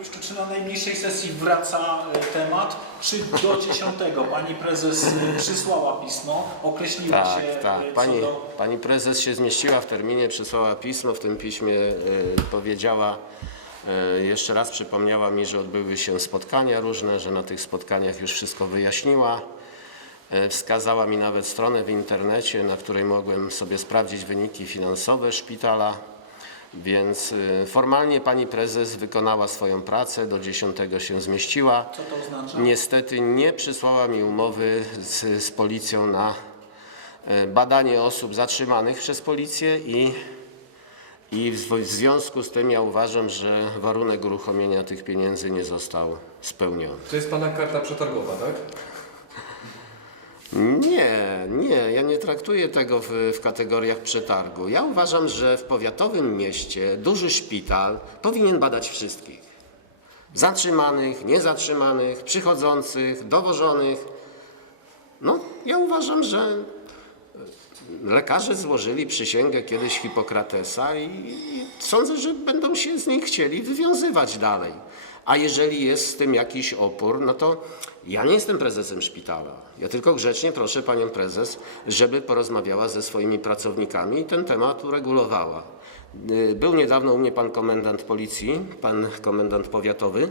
burmistrzu, czy na najbliższej sesji wraca e, temat, czy do 10 pani prezes e, przysłała pismo, określiła Tak, się tak. e, Pani, co do... pani prezes się zmieściła w terminie, przysłała pismo. W tym piśmie powiedziała, jeszcze raz przypomniała mi, że odbyły się spotkania różne, że na tych spotkaniach już wszystko wyjaśniła. Wskazała mi nawet stronę w internecie, na której mogłem sobie sprawdzić wyniki finansowe szpitala. Więc e, formalnie pani prezes wykonała swoją pracę, do 10 się zmieściła. Co to oznacza? Niestety nie przysłała mi umowy z, z policją na e, badanie osób zatrzymanych przez policję i, i w, w związku z tym ja uważam, że warunek uruchomienia tych pieniędzy nie został spełniony. To jest pana karta przetargowa, tak? Nie, nie, ja nie traktuję tego w, w kategoriach przetargu. Ja uważam, że w powiatowym mieście duży szpital powinien badać wszystkich. Zatrzymanych, niezatrzymanych, przychodzących, dowożonych. No, ja uważam, że lekarze złożyli przysięgę kiedyś Hipokratesa i sądzę, że będą się z niej chcieli wywiązywać dalej. A jeżeli jest z tym jakiś opór, no to ja nie jestem prezesem szpitala. Ja tylko grzecznie proszę panią prezes, żeby porozmawiała ze swoimi pracownikami i ten temat uregulowała. Y, Był niedawno u mnie pan komendant policji, pan komendant powiatowy.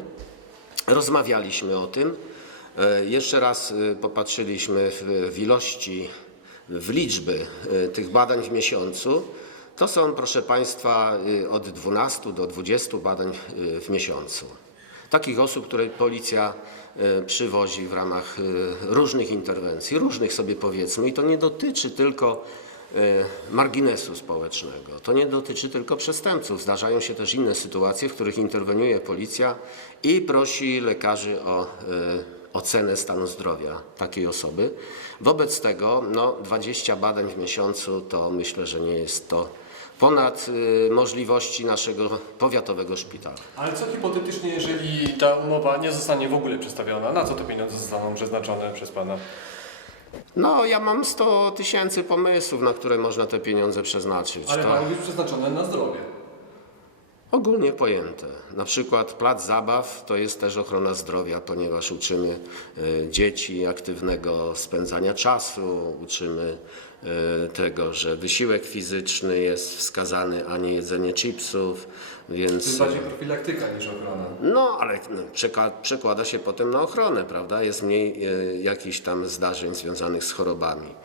Rozmawialiśmy o tym. E, Jeszcze raz e, popatrzyliśmy w, ilości, w liczby tych badań w miesiącu. To są, proszę Państwa, od 12 do 20 badań w miesiącu. Takich osób, które policja e, przywozi w ramach e, różnych interwencji, różnych sobie powiedzmy. I to nie dotyczy tylko e, marginesu społecznego. To nie dotyczy tylko przestępców. Zdarzają się też inne sytuacje, w których interweniuje policja i prosi lekarzy o ocenę stanu zdrowia takiej osoby. Wobec tego no, 20 badań w miesiącu to myślę, że nie jest to ponad e, możliwości naszego powiatowego szpitala. Ale co hipotetycznie, jeżeli ta umowa nie zostanie w ogóle przedstawiona? Na co te pieniądze zostaną przeznaczone przez pana? No, ja mam 100 tysięcy pomysłów, na które można te pieniądze przeznaczyć. Ale To- mają być przeznaczone na zdrowie. Ogólnie pojęte. Na przykład plac zabaw to jest też ochrona zdrowia, ponieważ uczymy e, dzieci aktywnego spędzania czasu, uczymy e, tego, że wysiłek fizyczny jest wskazany, a nie jedzenie chipsów, To więc... jest bardziej profilaktyka niż ochrona. No, ale no, przekłada się potem na ochronę, prawda? Jest mniej e, jakichś tam zdarzeń związanych z chorobami.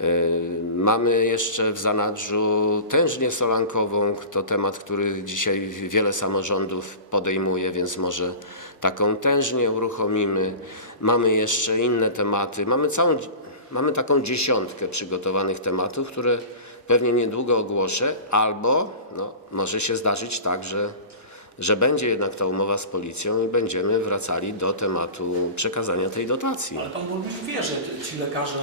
E, mamy jeszcze w zanadrzu tężnię solankową, to temat, który dzisiaj wiele samorządów podejmuje, więc może taką tężnię uruchomimy. Mamy jeszcze inne tematy. Mamy całą, mamy taką dziesiątkę przygotowanych tematów, które pewnie niedługo ogłoszę, albo no, może się zdarzyć tak, że że będzie jednak ta umowa z policją i będziemy wracali do tematu przekazania tej dotacji. Ale pan burmistrz wie, że ci lekarze,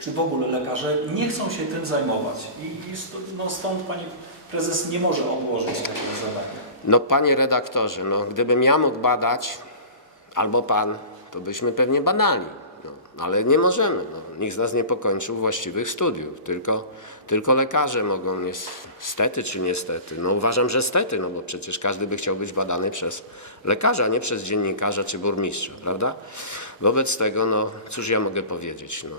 czy w ogóle lekarze, nie chcą się tym zajmować. I, no, stąd pani prezes nie może obłożyć tego zadania. No panie redaktorze, no gdybym ja mógł badać, albo pan, to byśmy pewnie badali. Ale nie możemy. No. Nikt z nas nie pokończył właściwych studiów. Tylko, tylko lekarze mogą, niestety czy niestety. No uważam, że stety, no bo przecież każdy by chciał być badany przez lekarza, a nie przez dziennikarza czy burmistrza, prawda? Wobec tego, no cóż ja mogę powiedzieć, no.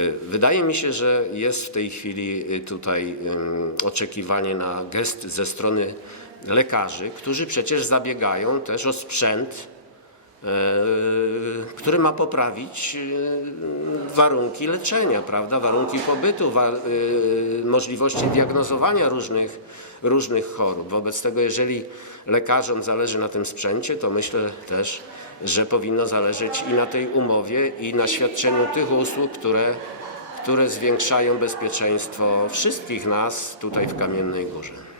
Y, Wydaje mi się, że jest w tej chwili y, tutaj oczekiwanie na gest ze strony lekarzy, którzy przecież zabiegają też o sprzęt, e, który ma poprawić e, warunki leczenia, prawda? warunki pobytu, e, możliwości diagnozowania różnych, różnych chorób. Wobec tego, jeżeli lekarzom zależy na tym sprzęcie, to myślę też, że powinno zależeć i na tej umowie, i na świadczeniu tych usług, które, które zwiększają bezpieczeństwo wszystkich nas tutaj w Kamiennej Górze.